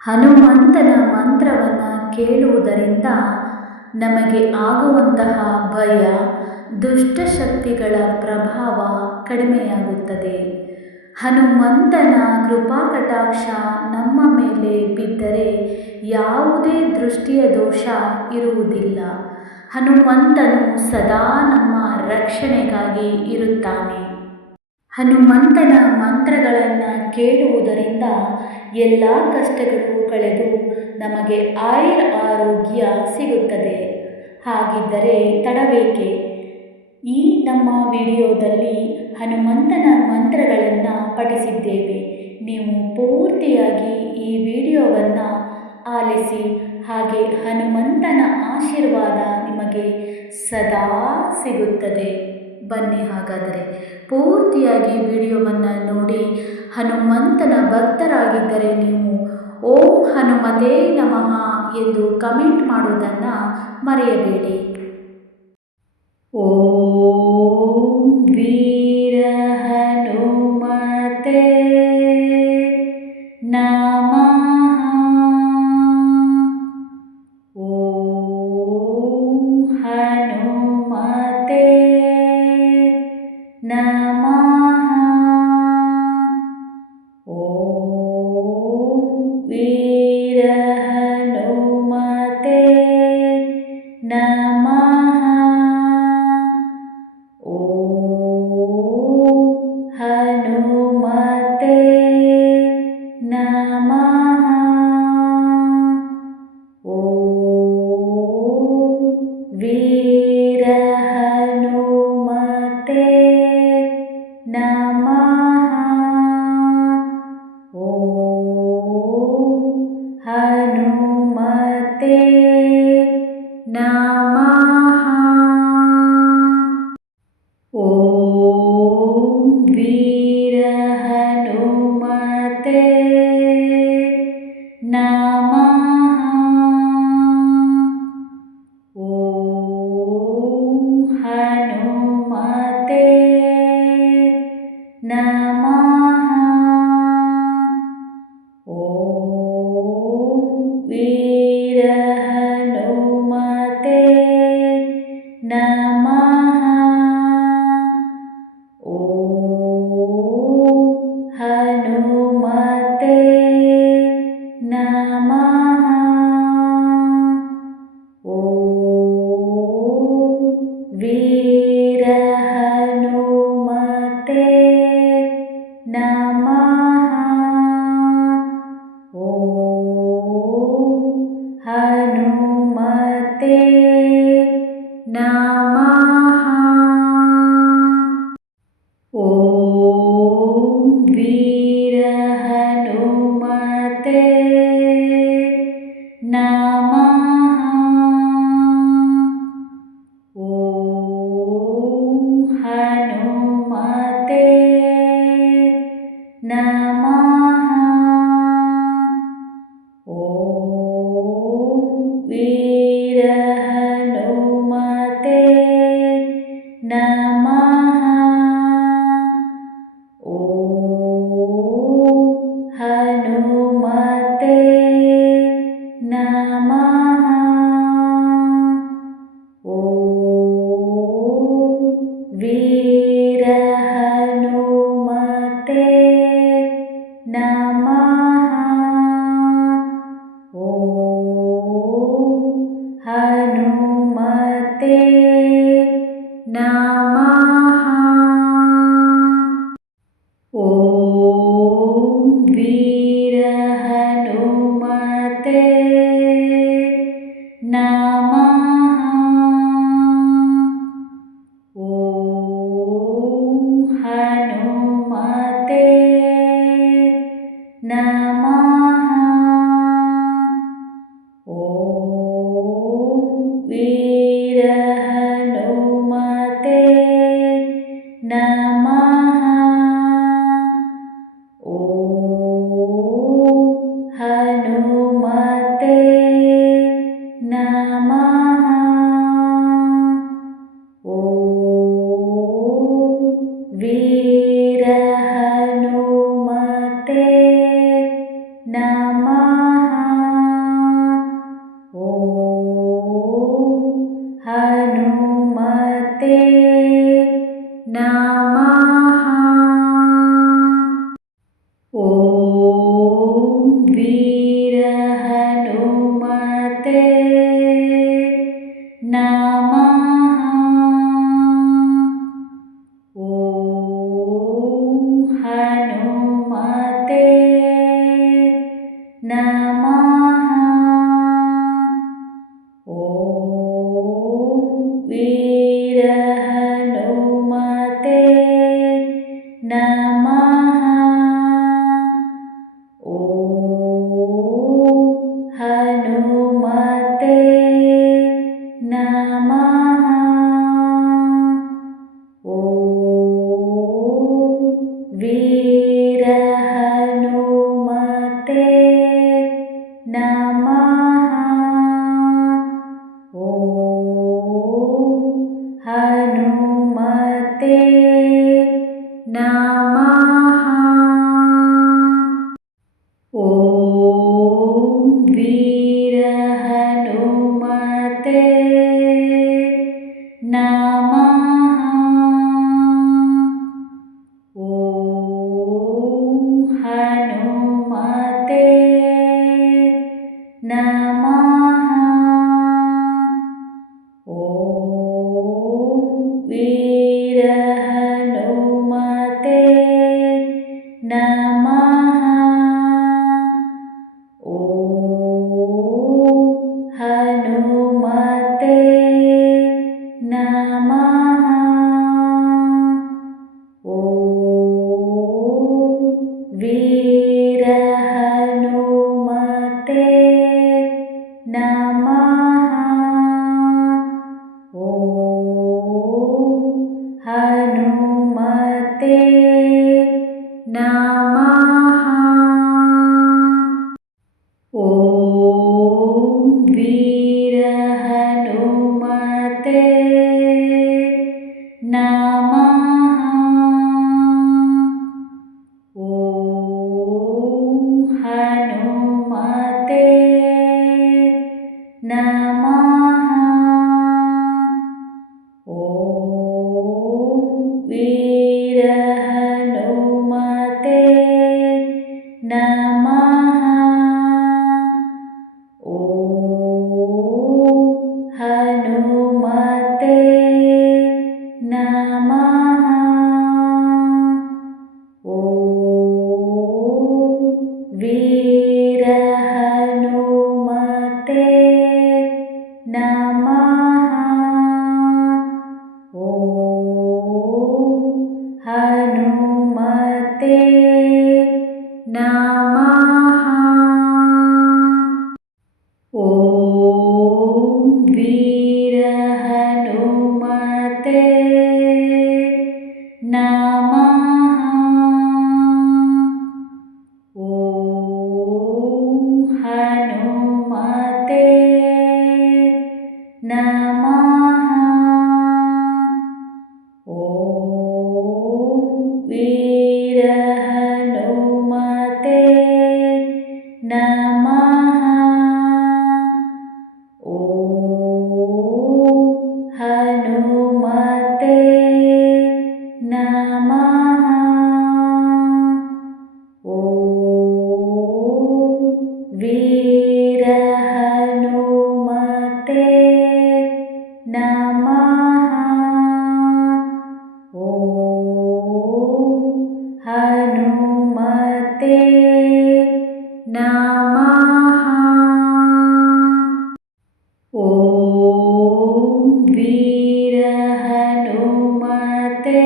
ಹನುಮಂತನ ಮಂತ್ರವನ್ನು ಕೇಳುವುದರಿಂದ ನಮಗೆ ಆಗುವಂತಹ ಭಯ, ದುಷ್ಟಶಕ್ತಿಗಳ ಪ್ರಭಾವ ಕಡಿಮೆಯಾಗುತ್ತದೆ. ಹನುಮಂತನ ಕೃಪಾಕಟಾಕ್ಷ ನಮ್ಮ ಮೇಲೆ ಬಿದ್ದರೆ ಯಾವುದೇ ದೃಷ್ಟಿಯ ದೋಷ ಇರುವುದಿಲ್ಲ. ಹನುಮಂತನು ಸದಾ ನಮ್ಮ ರಕ್ಷಣೆಗಾಗಿ ಇರುತ್ತಾನೆ. ಹನುಮಂತನ ಮಂತ್ರಗಳನ್ನು ಕೇಳುವುದರಿಂದ ಎಲ್ಲ ಕಷ್ಟಗಳು ಕಳೆದು ನಮಗೆ ಆರೋಗ್ಯ ಸಿಗುತ್ತದೆ. ಹಾಗಿದ್ದರೆ ತಡಬೇಕೆ? ಈ ನಮ್ಮ ವಿಡಿಯೋದಲ್ಲಿ ಹನುಮಂತನ ಮಂತ್ರಗಳನ್ನು ಪಠಿಸಿದ್ದೇವೆ. ನೀವು ಪೂರ್ತಿಯಾಗಿ ಈ ವಿಡಿಯೋವನ್ನು ಆಲಿಸಿ. ಹಾಗೆ ಹನುಮಂತನ ಆಶೀರ್ವಾದ ನಿಮಗೆ ಸದಾ ಸಿಗುತ್ತದೆ. ಬನ್ನಿ ಹಾಗಾದರೆ ಪೂರ್ತಿಯಾಗಿ ವಿಡಿಯೋವನ್ನು ನೋಡಿ. ಹನುಮಂತನ ಭಕ್ತರಾಗಿದ್ದರೆ ನೀವು ಓಂ ಹನುಮತೇ ನಮಃ ಎಂದು ಕಮೆಂಟ್ ಮಾಡೋದನ್ನು ಮರೆಯಬೇಡಿ. ಓಂ ವೀರ ಹನುಮತೆ ನಮಃ. ಓಂ ಹನುಮತೆ ನಮಃ. ಓಂ ವೀರ ಹನುಮತೆ ನಮಃ. ಓಂ ಹನುಮತೆ ನಮಃ. ಓಂ ವೀರ ಹನುಮತೆ ನಮಃ. ಓಂ ಹನುಮತೆ ನಮಃ. ಓಂ ವೀರ ಹನುಮತೆ ನಮಃ. ಓಂ ಹನುಮತೆ ನಮಃ. ಓಂ ವೀರ ಹನುಮತೆ ನಮಃ. ಓಂ ಹನುಮತೆ ನಮಃ. ಓಂ ವೀರ ಹನುಮತೆ ನಮಃ. ಓಂ ಹನುಮತೆ ನಮಃ. ಓಂ ವೀರ ಹನುಮತೆ ನಮಃ. ಓಂ ಹನುಮತೆ ನಮಃ. ಓಂ ವೀರ ಹನುಮತೆ ನಮಃ. ಓಂ ಹನುಮತೆ ನಮಃ. ಓಂ ವೀರ ಹನುಮತೆ ನಮಃ. ಓಂ ಹನುಮತೆ ನಮಃ. ಓಂ ವೀರ ಹನುಮತೆ ನಮಃ. ಓಂ ಹನುಮತೆ ನಮಃ. ಓಂ ವೀರ ಹನುಮತೆ ನಮಃ. ಓಂ ಹನುಮತೆ ನಮಃ. ಓಂ ವೀರ ಹನುಮತೆ ನಮಃ. ನಮಃ ಓಂ ವೀರ ಹನುಮತೆ ನಮಃ ಓಂ ಹನುಮತೆ ನಮಃ ಓಂ ವೀರ ಹನುಮತೆ ನಮಃ ಓಂ ಹನುಮತೆ ನಮಃ ಓಂ ವೀರ ಹನುಮತೆ ನಮಃ ಓಂ ಹನುಮತೆ ನಮಃ ಓಂ ವೀರ ಹನುಮತೆ ನಮಃ ಓಂ ಹನುಮತೆ ನಮಃ ಓಂ ವೀರ ಹನುಮತೆ ನಮಃ ಓಂ ಹನುಮತೆ ನಮಃ ಓಂ ವೀರ ಹನುಮತೆ ನಮಃ ಓಂ ಹನುಮತೆ ನಮಃ ಓಂ ವೀರ ಹನುಮತೆ ನಮಃ ಓಂ ಹನುಮತೆ ನಮಃ ಓಂ ವೀರ ಹನುಮತೆ ನಮಃ ಓಂ ಹನುಮತೆ ನಮಃ ಓಂ ವೀರ ಹನುಮತೆ ನಮಃ ಓಂ ಹನುಮತೆ ನಮಃ ಓಂ ವೀರ ಹನುಮತೆ ನಮಃ ಓಂ ಹನುಮತೆ ನಮಃ ಓಂ ವೀರ ಹನುಮತೆ ನಮಃ ಓಂ ಹನುಮತೆ ನಮಃ ಓಂ ವೀರ ಹನುಮತೆ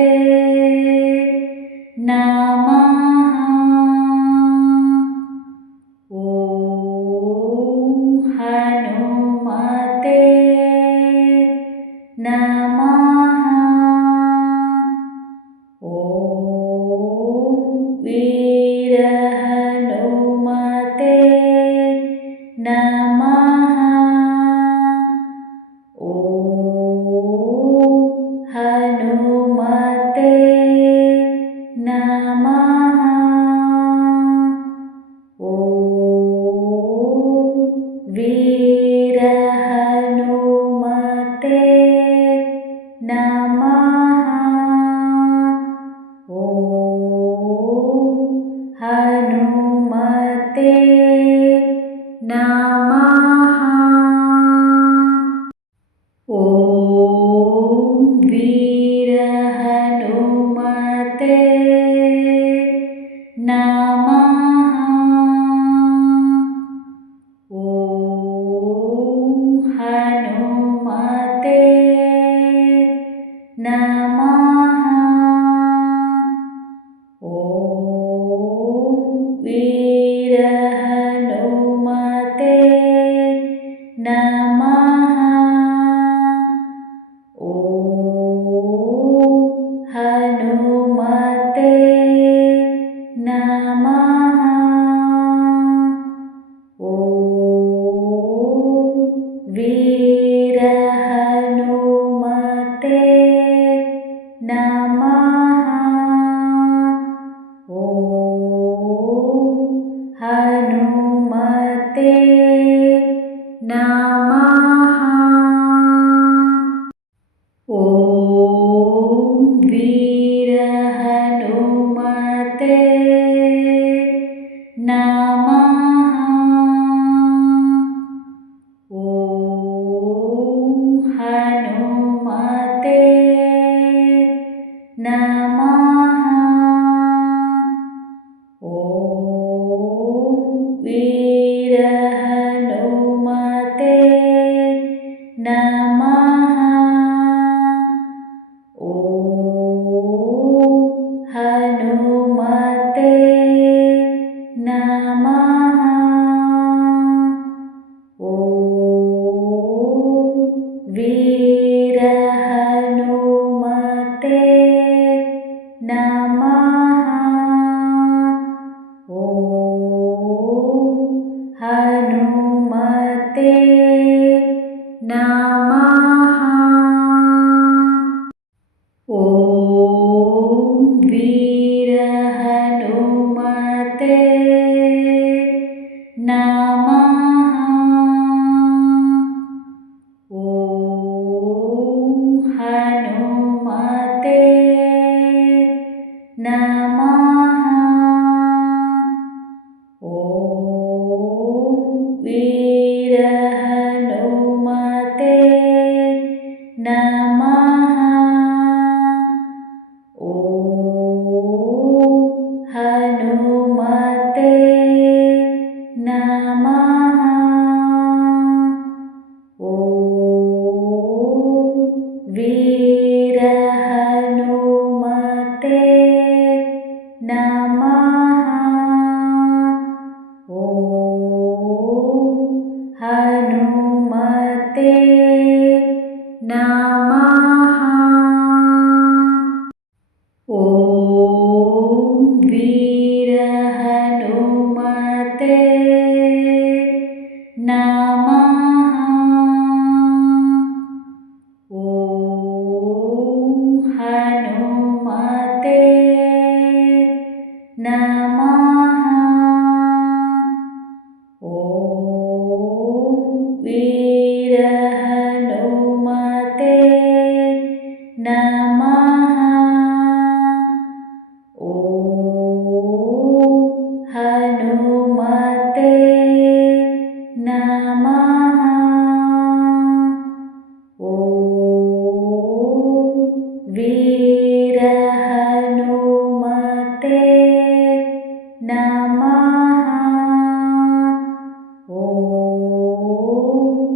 ನಮಃ ಓಂ ಹನುಮತೆ ನಮಃ ಓಂ ವೀರ ಹನುಮತೆ ನಮಃ ಓಂ ಹನುಮತೆ ನಮಃ ಓಂ ವೀರ ಹನುಮತೆ ನಮಃ ಓಂ ಹನುಮತೆ ನಮಃ ಓಂ ವೀರ ಹನುಮತೆ ನಮಃ ನಮಃ. ಓಂ ವೀರ ಹನುಮತೆ ನಮಃ. ಓಂ ಹನುಮತೆ ನಮಃ. ಓಂ ವೀರ ಹನುಮತೆ ನಮಃ. ಓಂ ಹನುಮತೆ ನಮಃ. ಓಂ ವೀರ ಹನುಮತೆ ನಮಃ. ಓಂ ಹನುಮತೆ ನಮಃ. ಓಂ ವೀರ ಹನುಮತೆ ನಮಃ. ಓಂ ಹನುಮತೆ ನಮಃ. ಓಂ ವೀರ ಹನುಮತೆ ನಮಃ. ಓಂ ಹನುಮತೆ ನಮಃ. ಓಂ ವೀರ ಹನುಮತೆ ನಮಃ. ಓಂ ಹನುಮತೆ ನಮಃ. ಓಂ ವೀರ ಹನುಮತೆ ನಮಃ. ಓಂ ಹನುಮತೆ ನಮಃ. ಓಂ ವೀರ ಹನುಮತೆ ನಮಃ. ಓಂ ಹನುಮತೆ ನಮಃ. ಓಂ ವೀರ ಹನುಮತೆ ನಮಃ. ಓಂ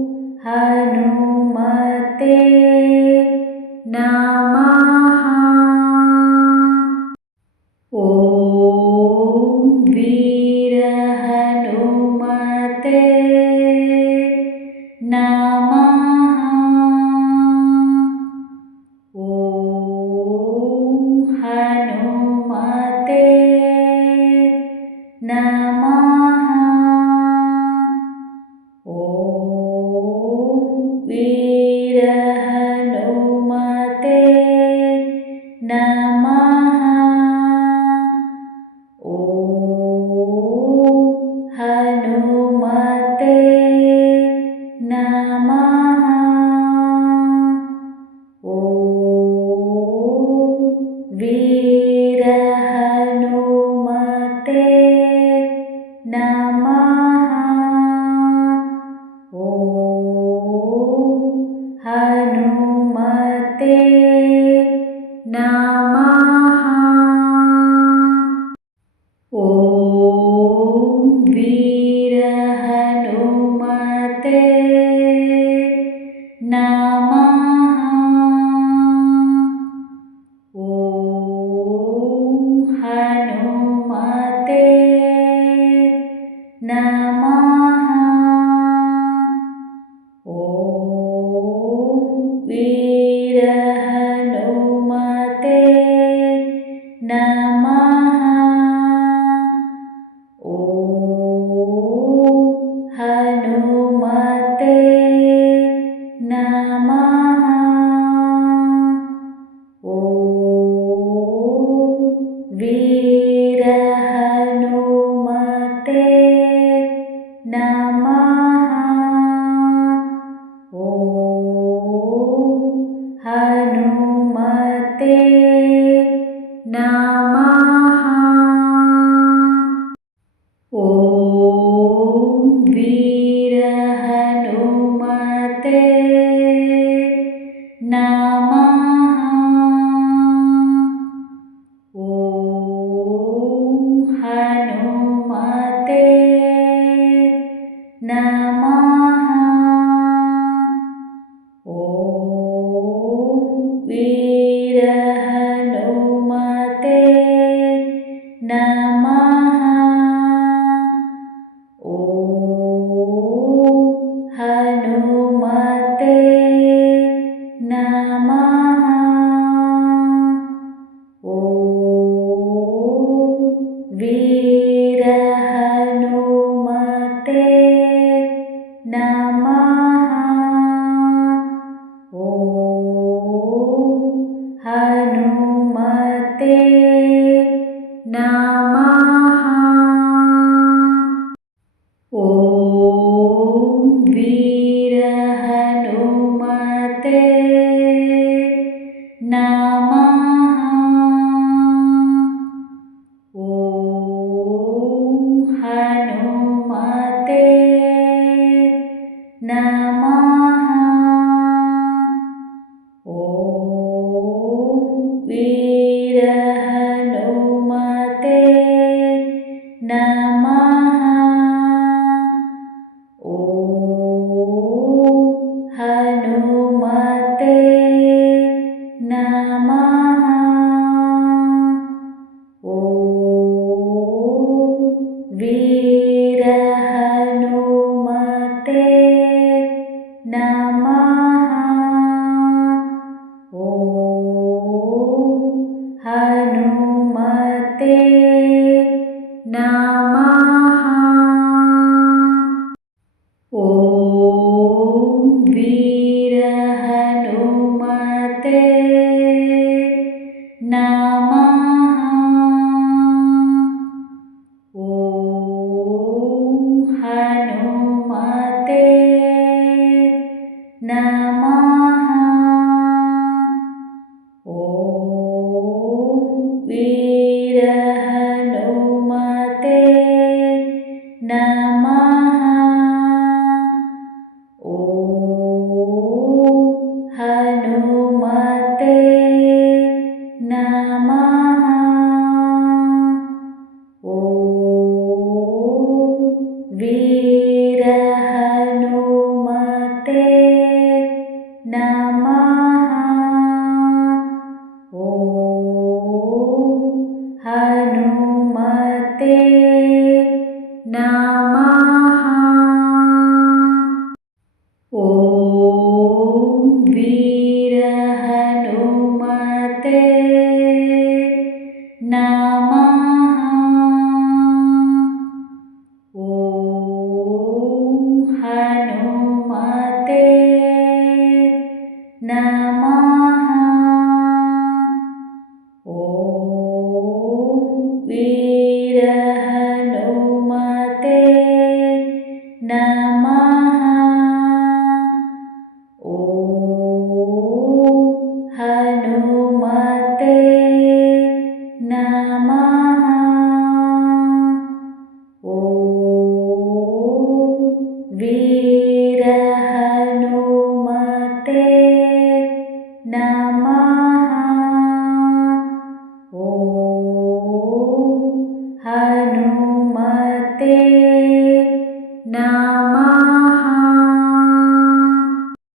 ನಮಃ ಓಂ ವೀರ ಹನುಮತೆ ನಮಃ ಓಂ ಹನುಮತೆ ನಮಃ ಓಂ ವೀರ ಹನುಮತೆ ನಮಃ ಓಂ ಹನುಮತೆ ನಮಃ ಓಂ ವೀರ ಹನುಮತೆ ನಮಃ ಓಂ ಹನುಮತೆ ನಮಃ ಓಂ ವೀರ ಹನುಮತೆ ನಮಃ ಓಂ ಹನುಮತೆ ನಮಃ ಓಂ ವೀರ ಹನುಮತೆ ನಮಃ ಓಂ ಹನುಮತೆ ನಮಃ ಓಂ ವೀರ ಹನುಮತೆ ನಮಃ ಓಂ ಹನುಮತೆ ನಮಃ ಓಂ ವೀರ ಹನುಮತೆ ನಮಃ ಓಂ ಹನುಮತೆ ನಮಃ ಓಂ ವೀರ ಹನುಮತೆ ನಮಃ ಓಂ ಹನುಮತೆ ನಮಃ ಓಂ ವೀರ ಹನುಮತೆ ನಮಃ ಓಂ ಹನುಮತೆ ನಮಃ ಓಂ ವೀರ ಹನುಮತೆ ನಮಃ ಓಂ ಹನುಮತೆ ನಮಃ ಓಂ ವೀರ